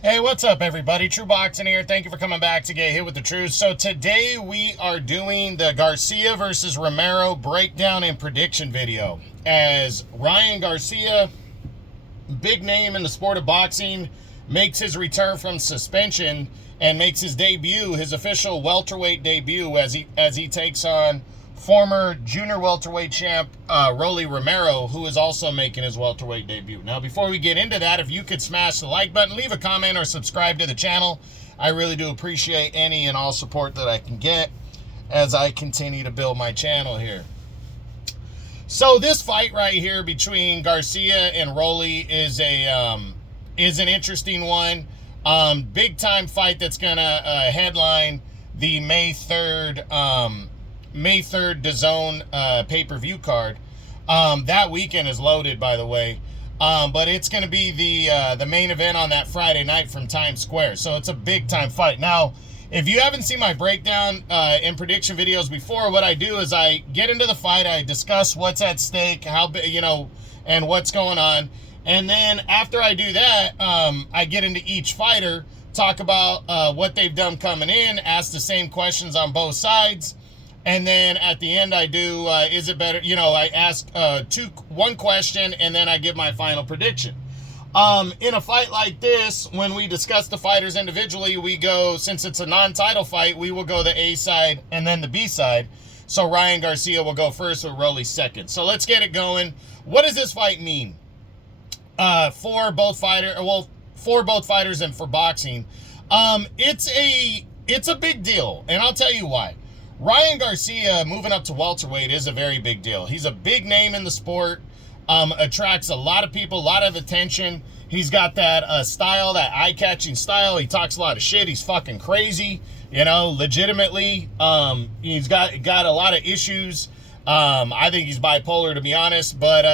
Hey, what's up, everybody? True Boxing here. Thank you for coming back to Get Hit with the Truth. So today we are doing the Garcia versus Romero breakdown and prediction video. As Ryan Garcia, big name in the sport of boxing, makes his return from suspension and makes his debut, his official welterweight debut, as he takes on former junior welterweight champ Rolly Romero, who is also making his welterweight debut. Now, before we get into that, if you could smash the like button, leave a comment, or subscribe to the channel, I really do appreciate any and all support that I can get as I continue to build my channel here. So this fight right here between Garcia and Rolly is an interesting one. Big time fight that's gonna headline the May 3rd DAZN pay-per-view card. That weekend is loaded, by the way. But it's going to be the main event on that Friday night from Times Square. So it's a big time fight. Now, if you haven't seen my breakdown and prediction videos before, what I do is I get into the fight, I discuss what's at stake, and what's going on. And then after I do that, I get into each fighter, talk about what they've done coming in, ask the same questions on both sides. And then at the end, I do, is it better? I ask one question, and then I give my final prediction. In a fight like this, when we discuss the fighters individually, we go, since it's a non-title fight, we will go the A side and then the B side. So Ryan Garcia will go first with Rolly second. So let's get it going. What does this fight mean for both fighters and for boxing? It's a big deal, and I'll tell you why. Ryan Garcia moving up to welterweight is a very big deal. He's a big name in the sport, attracts a lot of people, a lot of attention. He's got that style, that eye-catching style. He talks a lot of shit. He's fucking crazy, legitimately. He's got a lot of issues. I think he's bipolar, to be honest, but,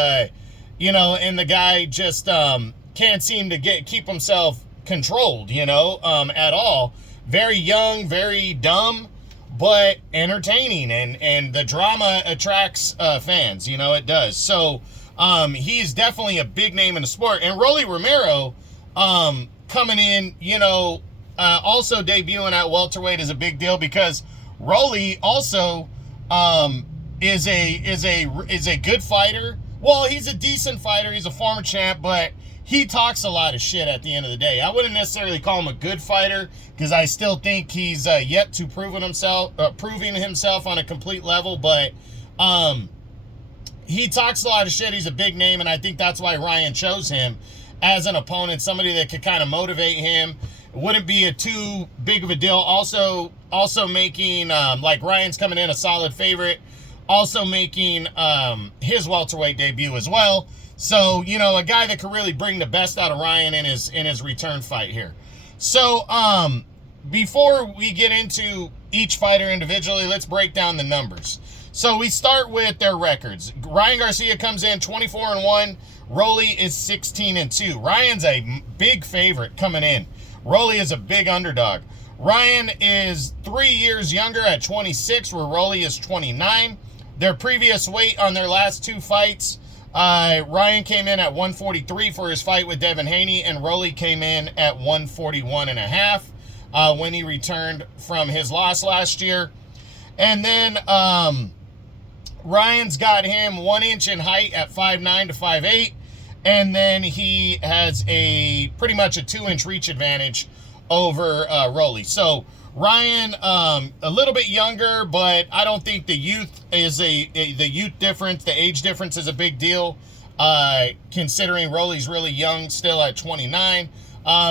and the guy just can't seem to keep himself controlled, at all. Very young, very dumb, but entertaining, and the drama attracts fans, it does. So he's definitely a big name in the sport. And Rolly Romero coming in, also debuting at welterweight is a big deal, because Rolly also is a good fighter. Well, he's a decent fighter. He's a former champ, but he talks a lot of shit at the end of the day. I wouldn't necessarily call him a good fighter, because I still think he's yet to proving himself on a complete level. But he talks a lot of shit. He's a big name, and I think that's why Ryan chose him as an opponent, somebody that could kind of motivate him. It wouldn't be too big of a deal. Also making, like, Ryan's coming in a solid favorite, also making his welterweight debut as well. So, a guy that could really bring the best out of Ryan in his return fight here. So, before we get into each fighter individually, let's break down the numbers. So we start with their records. Ryan Garcia comes in 24-1. Rolly is 16-2. Ryan's a big favorite coming in. Rolly is a big underdog. Ryan is 3 years younger at 26, where Rolly is 29. Their previous weight on their last two fights, Ryan came in at 143 for his fight with Devin Haney, and Rolly came in at 141.5 when he returned from his loss last year. And then Ryan's got him 1 inch in height at 5'9" to 5'8", and then he has pretty much a 2-inch reach advantage over Rolly. So Ryan, a little bit younger, but I don't think the youth is the age difference is a big deal, considering Rolly's really young still at 29.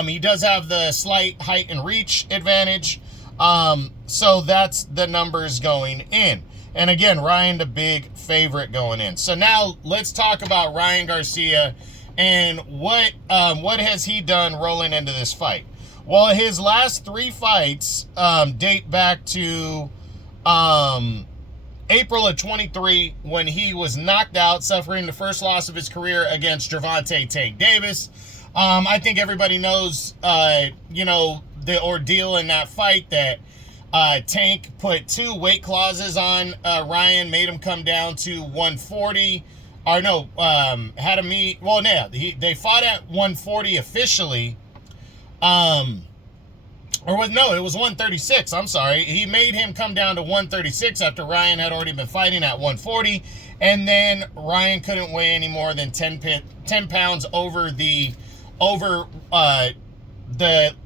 He does have the slight height and reach advantage. So that's the numbers going in. And again, Ryan, the big favorite going in. So now let's talk about Ryan Garcia and what has he done rolling into this fight. Well, his last 3 fights date back to April of 23, when he was knocked out, suffering the first loss of his career against Gervonta Tank Davis. I think everybody knows, the ordeal in that fight, that Tank put 2 weight clauses on Ryan, made him come down to 140. Or no, had a meet. Well, yeah, they fought at 140 officially. No, it was 136. I'm sorry. He made him come down to 136 after Ryan had already been fighting at 140. And then Ryan couldn't weigh any more than 10 pounds over the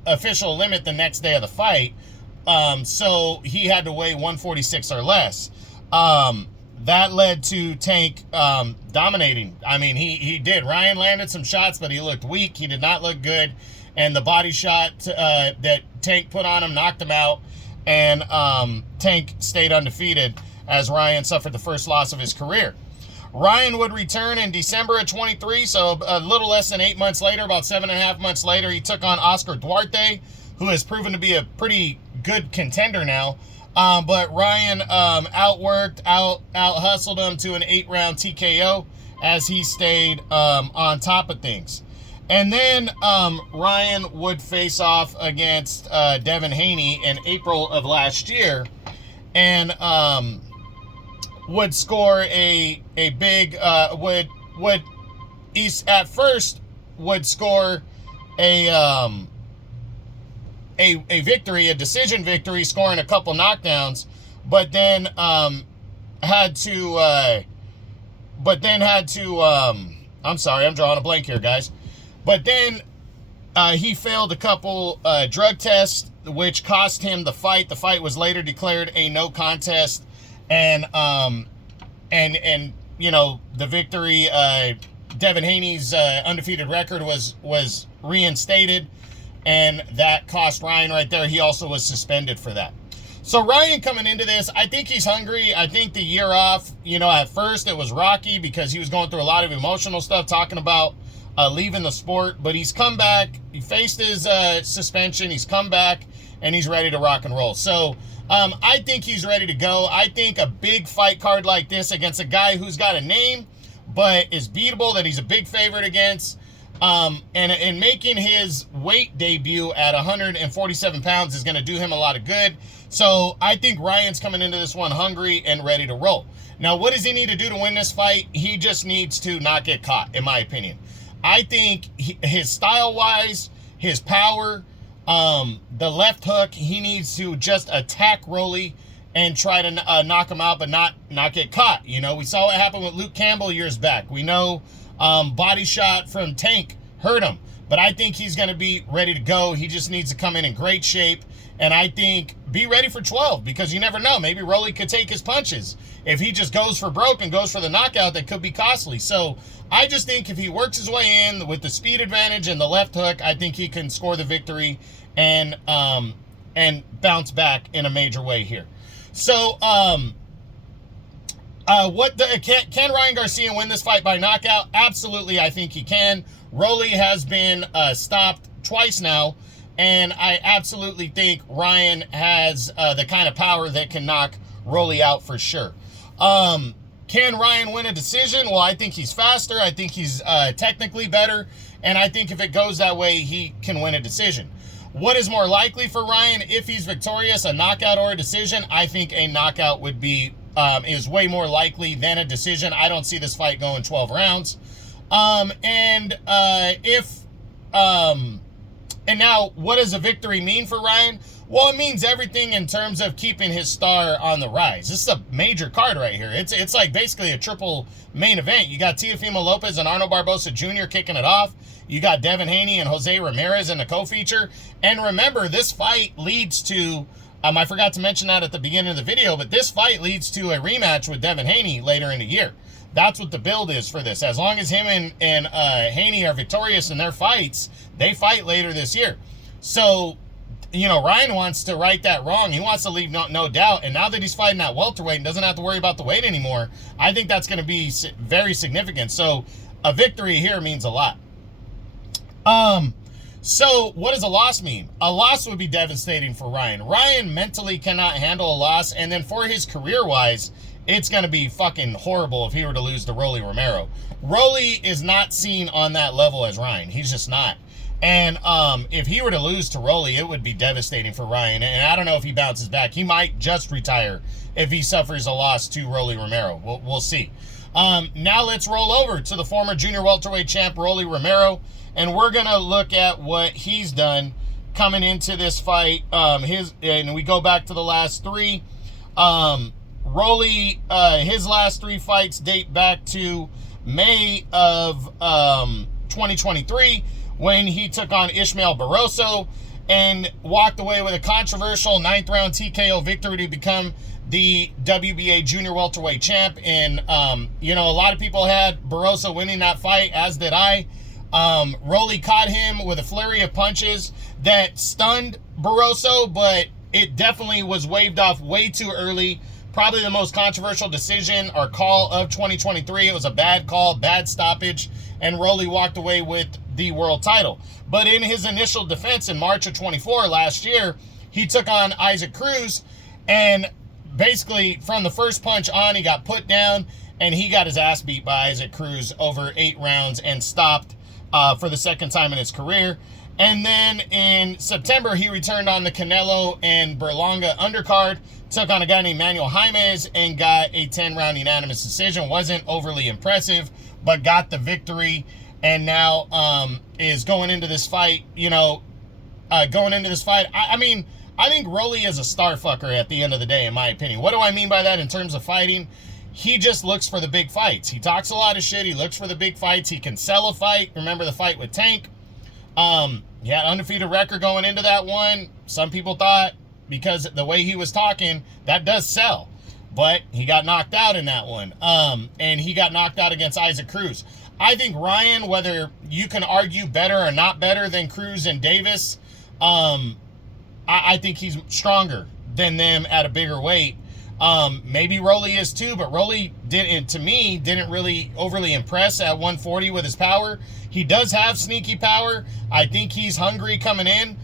official limit the next day of the fight. So he had to weigh 146 or less. That led to Tank dominating. I mean, he did. Ryan landed some shots, but he looked weak. He did not look good. And the body shot that Tank put on him knocked him out. And Tank stayed undefeated as Ryan suffered the first loss of his career. Ryan would return in December of 23, so a little less than 8 months later, about 7.5 months later, he took on Oscar Duarte, who has proven to be a pretty good contender now. But Ryan out-worked, out-hustled him to an 8-round TKO as he stayed on top of things. And then Ryan would face off against Devin Haney in April of last year, and would score a big at first would score a victory, a decision victory, scoring a couple knockdowns, but then had to I'm sorry, I'm drawing a blank here, guys. But then he failed a couple drug tests, which cost him the fight. The fight was later declared a no contest, and you know, the victory, Devin Haney's undefeated record was reinstated, and that cost Ryan right there. He also was suspended for that. So Ryan coming into this, I think he's hungry. I think the year off, you know, at first it was rocky because he was going through a lot of emotional stuff, talking about leaving the sport, but he's come back. He faced his suspension. He's come back, and he's ready to rock and roll. So I think he's ready to go. I think a big fight card like this against a guy who's got a name but is beatable, that he's a big favorite against, and making his weight debut at 147 pounds is going to do him a lot of good. So I think Ryan's coming into this one hungry and ready to roll. Now, what does he need to do to win this fight? He just needs to not get caught, in my opinion. I think his style-wise, his power, the left hook, he needs to just attack Rolly and try to knock him out, but not get caught. You know, we saw what happened with Luke Campbell years back. We know body shot from Tank hurt him, but I think he's going to be ready to go. He just needs to come in great shape, and I think be ready for 12, because you never know. Maybe Rolly could take his punches. If he just goes for broke and goes for the knockout, that could be costly. So I just think if he works his way in with the speed advantage and the left hook, I think he can score the victory and bounce back in a major way here. So can Ryan Garcia win this fight by knockout? Absolutely, I think he can. Rolly has been stopped twice now, and I absolutely think Ryan has the kind of power that can knock Rolly out for sure. Can Ryan win a decision? Well, I think he's faster. I think he's technically better. And I think if it goes that way, he can win a decision. What is more likely for Ryan if he's victorious, a knockout or a decision? I think a knockout would be is way more likely than a decision. I don't see this fight going 12 rounds. And now, what does a victory mean for Ryan? Well, it means everything in terms of keeping his star on the rise. This is a major card right here. It's like basically a triple main event. You got Teofimo Lopez and Arnold Barbosa Jr. kicking it off. You got Devin Haney and Jose Ramirez in the co-feature. And remember, this fight leads to, I forgot to mention that at the beginning of the video, but this fight leads to a rematch with Devin Haney later in the year. That's what the build is for this. As long as him and Haney are victorious in their fights, they fight later this year. So, you know, Ryan wants to right that wrong. He wants to leave no doubt. And now that he's fighting that welterweight and doesn't have to worry about the weight anymore, I think that's going to be very significant. So a victory here means a lot. So what does a loss mean? A loss would be devastating for Ryan. Ryan mentally cannot handle a loss. And then for his career-wise, it's going to be fucking horrible if he were to lose to Rolly Romero. Rolly is not seen on that level as Ryan. He's just not. And if he were to lose to Rolly, it would be devastating for Ryan. And I don't know if he bounces back. He might just retire if he suffers a loss to Rolly Romero. We'll see. Now let's roll over to the former junior welterweight champ, Rolly Romero. And we're going to look at what he's done coming into this fight. And we go back to the last three. Rolly, his last three fights date back to May of 2023 when he took on Ishmael Barroso and walked away with a controversial 9th round TKO victory to become the WBA junior welterweight champ. And, you know, a lot of people had Barroso winning that fight, as did I. Rolly caught him with a flurry of punches that stunned Barroso, but it definitely was waved off way too early. Probably the most controversial decision or call of 2023. It was a bad call, bad stoppage, and Rolly walked away with the world title. But in his initial defense in March of 24 last year, he took on Isaac Cruz, and basically from the first punch on, he got put down, and he got his ass beat by Isaac Cruz over 8 rounds and stopped for the second time in his career. And then in September, he returned on the Canelo and Berlanga undercard, took on a guy named Manuel Jaimes, and got a 10-round unanimous decision. Wasn't overly impressive, but got the victory, and now is going into this fight, you know, I mean, I think Rolly is a star fucker at the end of the day, in my opinion. What do I mean by that in terms of fighting? He just looks for the big fights. He talks a lot of shit. He looks for the big fights. He can sell a fight. Remember the fight with Tank? He had an undefeated record going into that one. Some people thought, because the way he was talking, that does sell. But he got knocked out in that one. And he got knocked out against Isaac Cruz. I think Ryan, whether you can argue better or not better than Cruz and Davis, I think he's stronger than them at a bigger weight. Maybe Rolly is too, but Rolly to me didn't really overly impress at 140 with his power. He does have sneaky power. I think he's hungry coming in,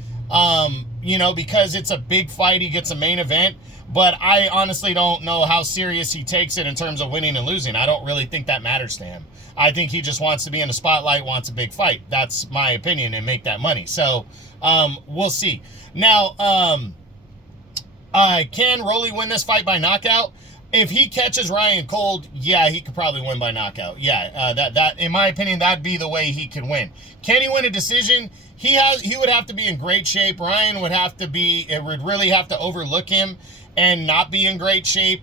you know, because it's a big fight. He gets a main event, but I honestly don't know how serious he takes it in terms of winning and losing. I don't really think that matters to him. I think he just wants to be in the spotlight, wants a big fight. That's my opinion, and make that money. So, we'll see. Now, can Rolly win this fight by knockout? If he catches Ryan cold, yeah, he could probably win by knockout. Yeah, that in my opinion, that'd be the way he could win. Can he win a decision? He would have to be in great shape. Ryan would have to be, it would really have to overlook him and not be in great shape.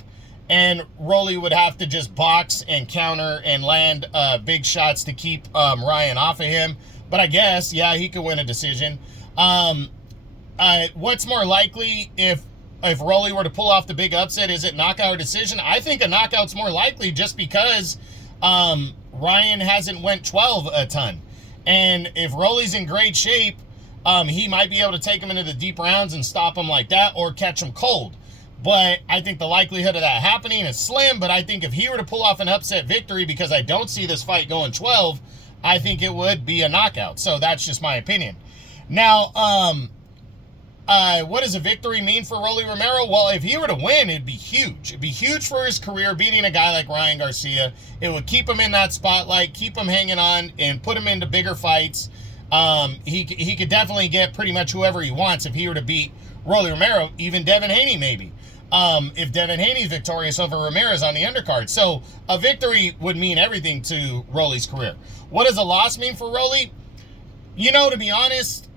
And Rolly would have to just box and counter and land big shots to keep Ryan off of him. But I guess, yeah, he could win a decision. What's more likely if Rolly were to pull off the big upset? Is it knockout or decision? I think a knockout's more likely, just because Ryan hasn't went 12 a ton. And if Rolly's in great shape, he might be able to take him into the deep rounds and stop him like that, or catch him cold. But I think the likelihood of that happening is slim. But I think if he were to pull off an upset victory, because I don't see this fight going 12, I think it would be a knockout. So that's just my opinion. Now, what does a victory mean for Rolly Romero? Well, if he were to win, it'd be huge. It'd be huge for his career, beating a guy like Ryan Garcia. It would keep him in that spotlight, keep him hanging on, and put him into bigger fights. He could definitely get pretty much whoever he wants if he were to beat Rolly Romero, even Devin Haney maybe. If Devin Haney's victorious over Ramirez on the undercard. So a victory would mean everything to Rolly's career. What does a loss mean for Rolly? You know, to be honest,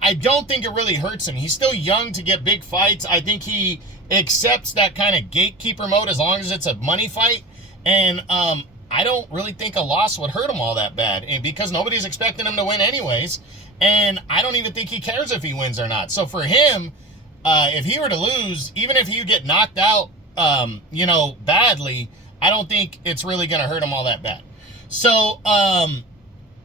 I don't think it really hurts him. He's still young to get big fights. I think he accepts that kind of gatekeeper mode as long as it's a money fight. And I don't really think a loss would hurt him all that bad, and because nobody's expecting him to win anyways. And I don't even think he cares if he wins or not. So for him, if he were to lose, even if he get knocked out, you know, badly, I don't think it's really going to hurt him all that bad. So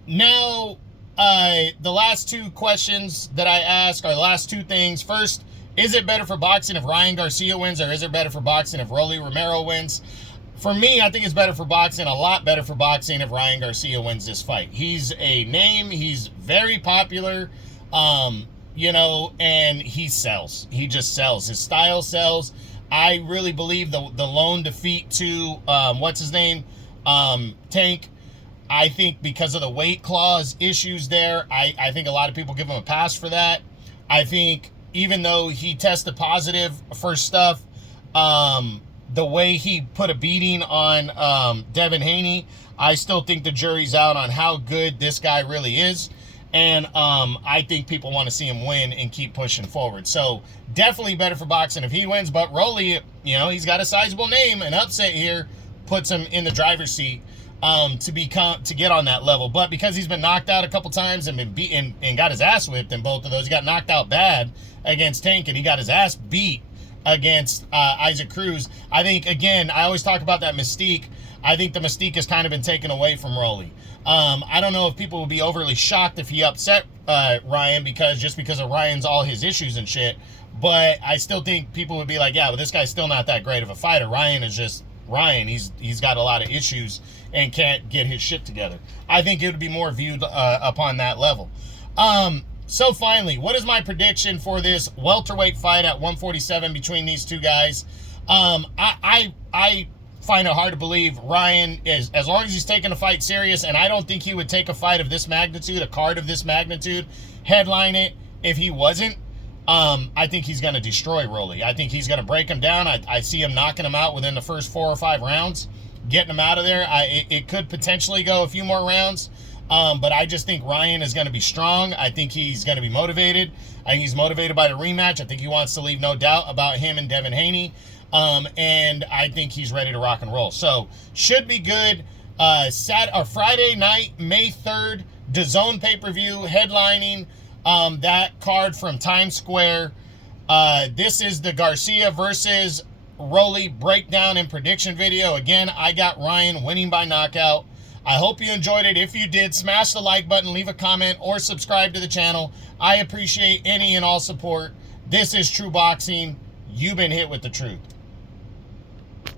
now the last two questions that I ask are the last two things. First, is it better for boxing if Ryan Garcia wins, or is it better for boxing if Rolly Romero wins? For me, I think it's better for boxing, a lot better for boxing, if Ryan Garcia wins this fight. He's a name. He's very popular, you know, and he sells. He just sells. His style sells. I really believe the lone defeat to, what's his name, Tank, I think because of the weight clause issues there, I think a lot of people give him a pass for that. I think even though he tested positive for stuff, the way he put a beating on Devin Haney, I still think the jury's out on how good this guy really is. And I think people want to see him win and keep pushing forward. So definitely better for boxing if he wins. But Rolly, you know, he's got a sizable name. An upset here puts him in the driver's seat to get on that level. But because he's been knocked out a couple times and been beaten and got his ass whipped in both of those, he got knocked out bad against Tank, and he got his ass beat against Isaac Cruz. I think, again, I always talk about that mystique. I think the mystique has kind of been taken away from Rolly. I don't know if people would be overly shocked if he upset Ryan because of Ryan's all his issues and shit. But I still think people would be like, yeah, but this guy's still not that great of a fighter. Ryan is just Ryan. He's got a lot of issues and can't get his shit together. I think it would be more viewed upon that level. So finally, what is my prediction for this welterweight fight at 147 between these two guys? I find it hard to believe Ryan is, as long as he's taking a fight serious, and I don't think he would take a fight of this magnitude, a card of this magnitude, headline it if he wasn't. I think he's going to destroy Rolly. I think he's going to break him down. I see him knocking him out within the first 4 or 5 rounds, getting him out of there. It could potentially go a few more rounds. But I just think Ryan is going to be strong. I think he's going to be motivated. I think he's motivated by the rematch. I think he wants to leave no doubt about him and Devin Haney. And I think he's ready to rock and roll. So, should be good. Friday night, May 3rd, DAZN pay-per-view, headlining that card from Times Square. This is the Garcia versus Rolly breakdown and prediction video. Again, I got Ryan winning by knockout. I hope you enjoyed it. If you did, smash the like button, leave a comment, or subscribe to the channel. I appreciate any and all support. This is True Boxing. You've been hit with the truth.